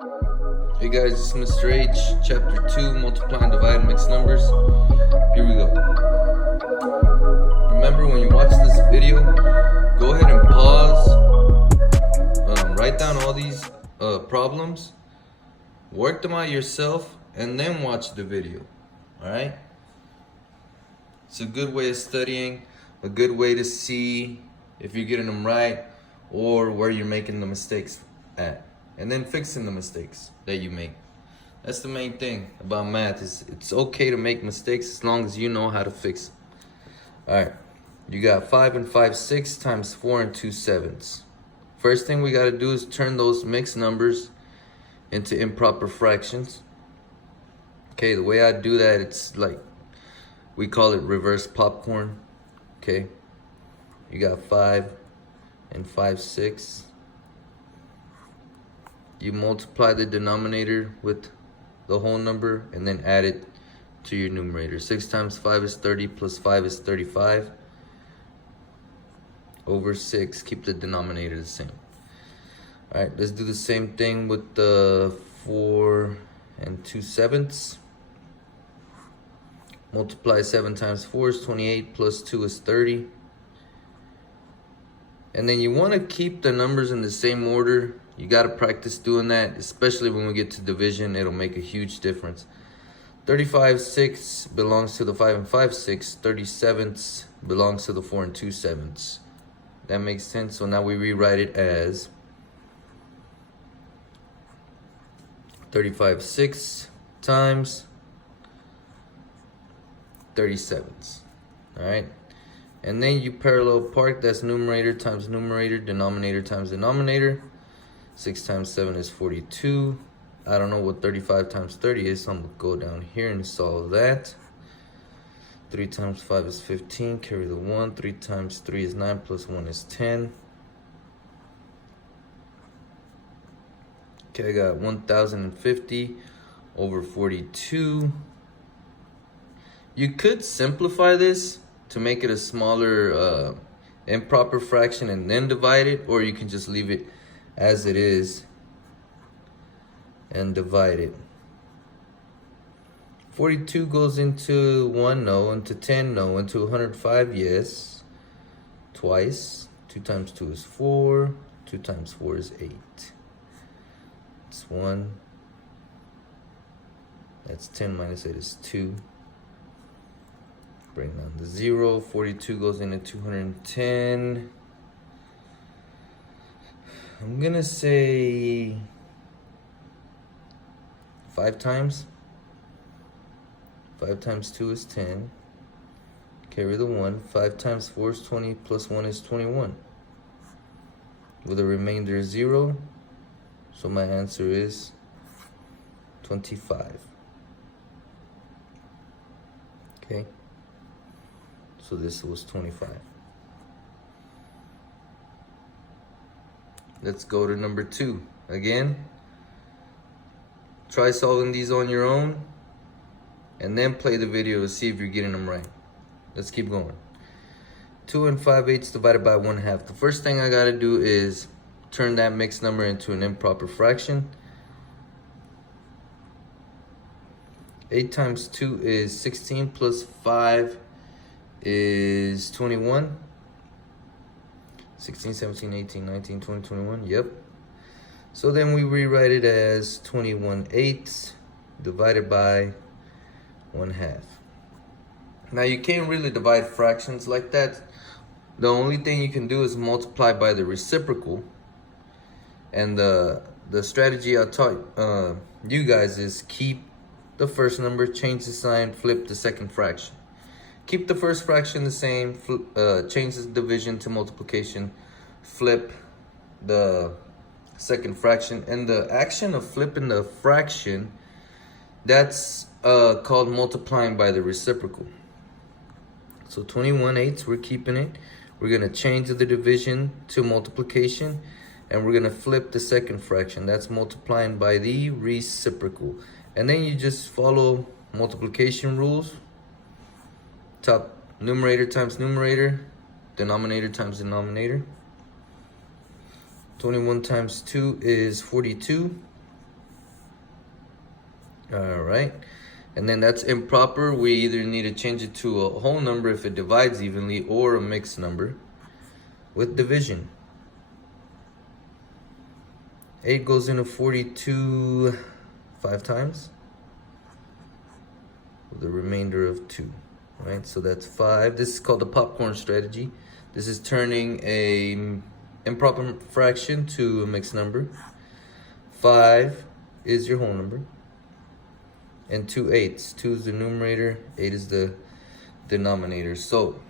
Hey guys, it's Mr. H, Chapter 2, Multiply and Divide Mixed Numbers. Here we go. Remember, when you watch this video, go ahead and pause, write down all these problems, work them out yourself, and then watch the video. Alright? It's a good way of studying, a good way to see if you're getting them right or where you're making the mistakes at. And then fixing the mistakes that you make. That's the main thing about math, is it's okay to make mistakes as long as you know how to fix them. Alright, you got 5 and 5/6 times 4 and 2/7. First thing we got to do is turn those mixed numbers into improper fractions. Okay, the way I do that, it's like, we call it reverse popcorn. Okay, you got 5 and 5/6. You multiply the denominator with the whole number and then add it to your numerator. 6 times 5 is 30 plus 5 is 35 over 6. Keep the denominator the same. Alright, let's do the same thing with the 4 and 2/7. Multiply 7 times 4 is 28 plus 2 is 30. And then you want to keep the numbers in the same order. You got to practice doing that, especially when we get to division. It'll make a huge difference. 35/6 belongs to the 5 and 5/6. 37 belongs to the 4 and 2/7. That makes sense. So now we rewrite it as 35/6 times 37. All right. And then you parallel park. That's numerator times numerator, denominator times denominator. 6 times 7 is 42. I don't know what 35 times 30 is, so I'm going to go down here and solve that. 3 times 5 is 15. Carry the 1. 3 times 3 is 9 plus 1 is 10. Okay, I got 1050 over 42. You could simplify this to make it a smaller improper fraction and then divide it, or you can just leave it as it is and divide it. 42 goes into 1, no. Into 10, no. Into 105, yes. Twice. 2 times 2 is 4. 2 times 4 is 8. It's 1. That's 10 minus 8 is 2. Bring down the 0. 42 goes into 210. I'm gonna say 5 times. 5 times 2 is 10. Carry the 1. 5 times 4 is 20 plus 1 is 21. With a remainder 0. So my answer is 25. Okay. So this was 25. Let's go to number 2. Again, try solving these on your own and then play the video to see if you're getting them right. Let's keep going. 2 and 5/8 divided by 1/2. The first thing I gotta do is turn that mixed number into an improper fraction. 8 times 2 is 16 plus 5 is 21. 16, 17, 18, 19, 20, 21. Yep. So then we rewrite it as 21/8 divided by 1/2. Now you can't really divide fractions like that. The only thing you can do is multiply by the reciprocal. And the strategy I taught you guys is keep the first number, change the sign, flip the second fraction. Keep the first fraction the same, change the division to multiplication, flip the second fraction. And the action of flipping the fraction, that's called multiplying by the reciprocal. So 21/8, we're keeping it. We're going to change the division to multiplication, and we're going to flip the second fraction. That's multiplying by the reciprocal. And then you just follow multiplication rules. Top numerator times numerator, denominator times denominator. 21 times 2 is 42. All right. And then that's improper. We either need to change it to a whole number if it divides evenly, or a mixed number with division. 8 goes into 42 5 times, with a remainder of 2. Right? So that's 5. This is called the popcorn strategy. This is turning a improper fraction to a mixed number. 5 is your whole number. And 2 8s. 2 is the numerator, 8 is the denominator. So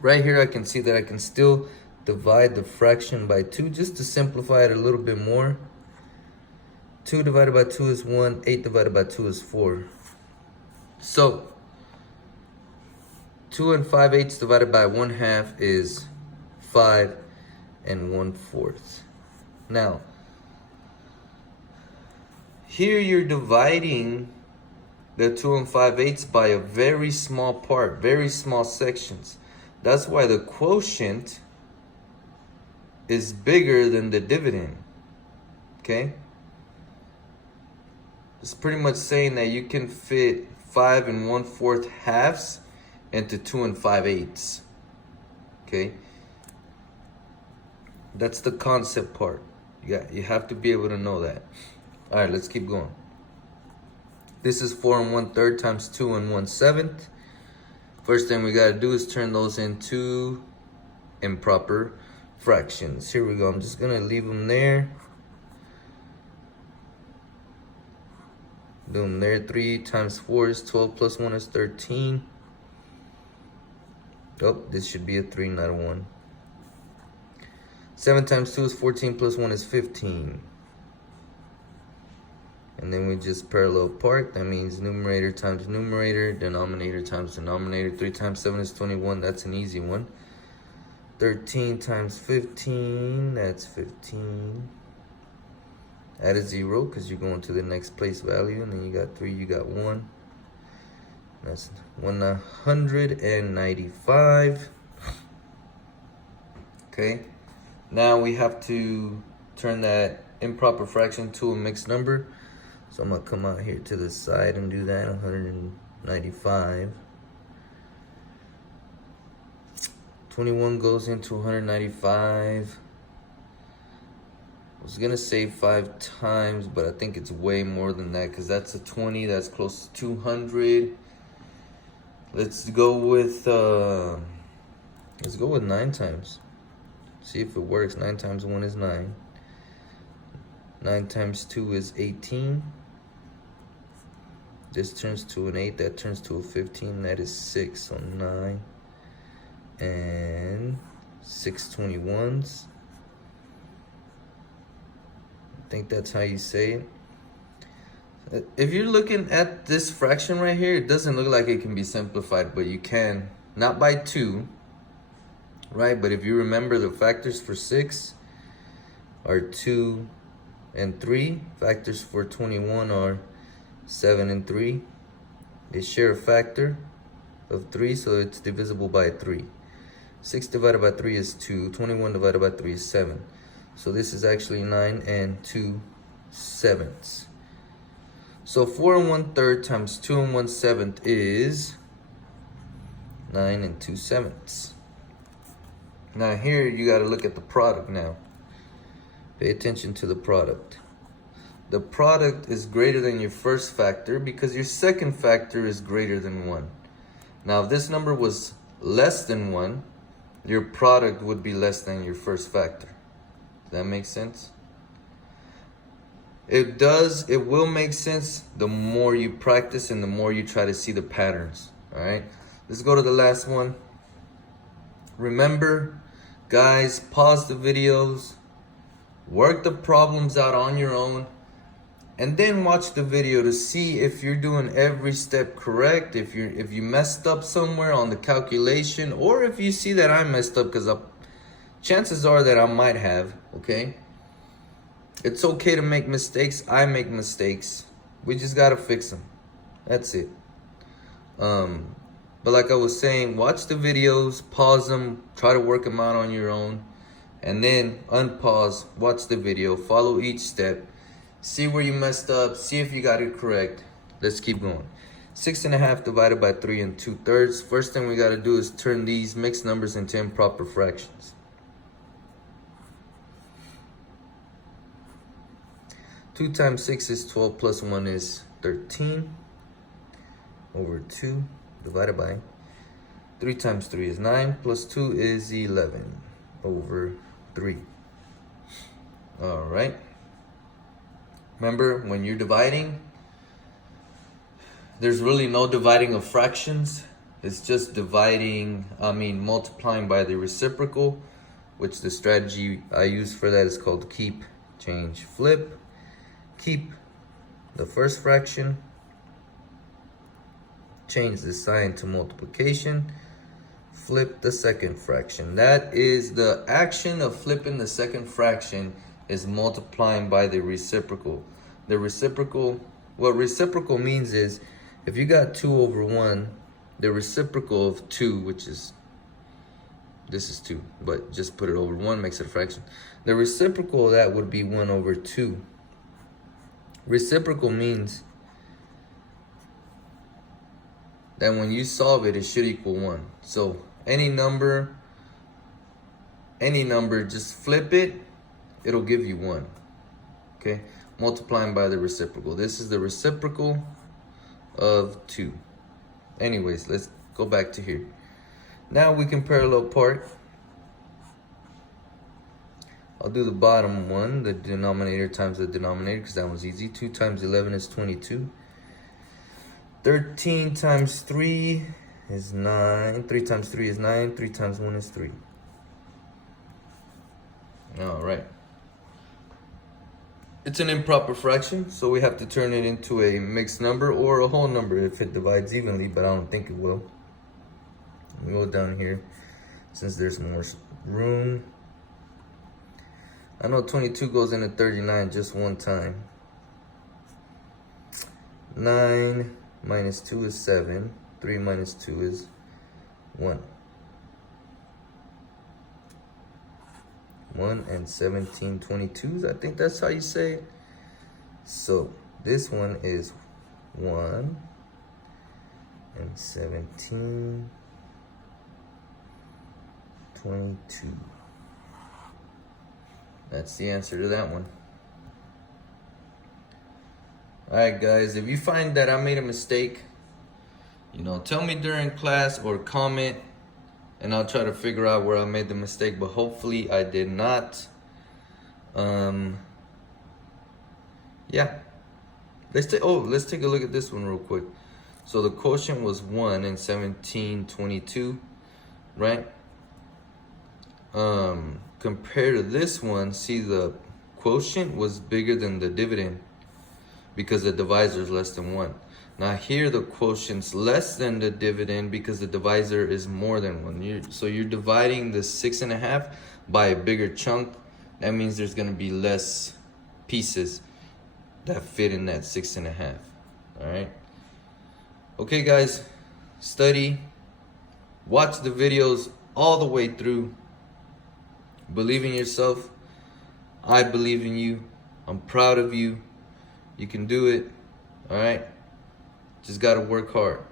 right here I can see that I can still divide the fraction by 2 just to simplify it a little bit more. 2 divided by 2 is 1, 8 divided by 2 is 4. So 2 and 5/8 divided by 1/2 is 5 and 1/4. Now, here you're dividing the 2 and 5/8 by a very small part, very small sections. That's why the quotient is bigger than the dividend, okay? It's pretty much saying that you can fit 5 and 1/4 halves into 2 and 5/8, okay? That's the concept part. You have to be able to know that. All right, let's keep going. This is 4 and 1/3 times 2 and 1/7. First thing we got to do is turn those into improper fractions. Here we go. I'm just going to leave them there. Do them there. 3 times 4 is 12 plus 1 is 13. Oh, this should be a 3, not a 1. 7 times 2 is 14 plus 1 is 15. And then we just parallel part. That means numerator times numerator, denominator times denominator. 3 times 7 is 21. That's an easy one. 13 times 15, that's 15. Add a 0 because you're going to the next place value. And then you got 3, you got 1. That's 195. Okay. Now we have to turn that improper fraction to a mixed number. So I'm going to come out here to the side and do that. 195. 21 goes into 195. I was going to say 5 times, but I think it's way more than that because that's a 20. That's close to 200. Let's go with 9 times. See if it works. 9 times 1 is 9. 9 times 2 is 18. This turns to an 8. That turns to a 15. That is 6. So 9 and 6 21s. I think that's how you say it. If you're looking at this fraction right here, it doesn't look like it can be simplified, but you can. Not by 2, right? But if you remember, the factors for 6 are 2 and 3. Factors for 21 are 7 and 3. They share a factor of 3, so it's divisible by 3. 6 divided by 3 is 2. 21 divided by 3 is 7. So this is actually 9 and 2/7. So 4 and 1/3 times 2 and 1/7 is 9 and 2/7. Now here you got to look at the product now. Pay attention to the product. The product is greater than your first factor because your second factor is greater than 1. Now if this number was less than 1, your product would be less than your first factor. Does that make sense? It does. It will make sense the more you practice and the more you try to see the patterns. All right. Let's go to the last one. Remember, guys, pause the videos, work the problems out on your own, and then watch the video to see if you're doing every step correct, if you messed up somewhere on the calculation, or if you see that I messed up, because chances are that I might have, okay? It's okay to make mistakes. I make mistakes. We just got to fix them. That's it. But like I was saying, watch the videos, pause them, try to work them out on your own, and then unpause, watch the video, follow each step, See where you messed up. See if you got it correct. Let's keep going. 6½ divided by 3 2/3. First thing we got to do is turn these mixed numbers into improper fractions. 2 times 6 is 12 plus 1 is 13 over 2 divided by 3 times 3 is 9 plus 2 is 11 over 3. All right. Remember, when you're dividing, there's really no dividing of fractions. It's just multiplying by the reciprocal, which the strategy I use for that is called keep, change, flip. Keep the first fraction, change the sign to multiplication, flip the second fraction. That is the action of flipping the second fraction, is multiplying by the reciprocal. The reciprocal, what reciprocal means is, if you got 2 over 1, the reciprocal of 2, which is, this is 2, but just put it over 1, makes it a fraction. The reciprocal of that would be 1 over 2. Reciprocal means that when you solve it, it should equal 1. So any number, just flip it, it'll give you 1. Okay? Multiplying by the reciprocal. This is the reciprocal of 2. Anyways, let's go back to here. Now we can parallel part. I'll do the bottom one, the denominator times the denominator, because that one's easy. 2 times 11 is 22. 13 times 3 is 9. 3 times 3 is 9. 3 times 1 is 3. All right. It's an improper fraction, so we have to turn it into a mixed number or a whole number if it divides evenly, but I don't think it will. We go down here, since there's more room. I know 22 goes into 39 just one time. 9 minus 2 is 7. 3 minus 2 is 1. 1 and 17 22s. I think that's how you say it. So this one is 1 and 17 22. That's the answer to that one. Alright guys, if you find that I made a mistake, tell me during class or comment, and I'll try to figure out where I made the mistake, but hopefully I did not. Yeah. Let's take a look at this one real quick. So the quotient was 1 and 17 22, right? Compared to this one, see, the quotient was bigger than the dividend because the divisor is less than 1. Now here the quotient's less than the dividend because the divisor is more than 1. So you're dividing the 6½ by a bigger chunk. That means there's going to be less pieces that fit in that 6½. All right. Okay, guys, study. Watch the videos all the way through. Believe in yourself. I believe in you. I'm proud of you. You can do it. All right. Just got to work hard.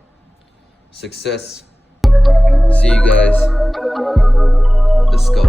Success. See you guys. Let's go.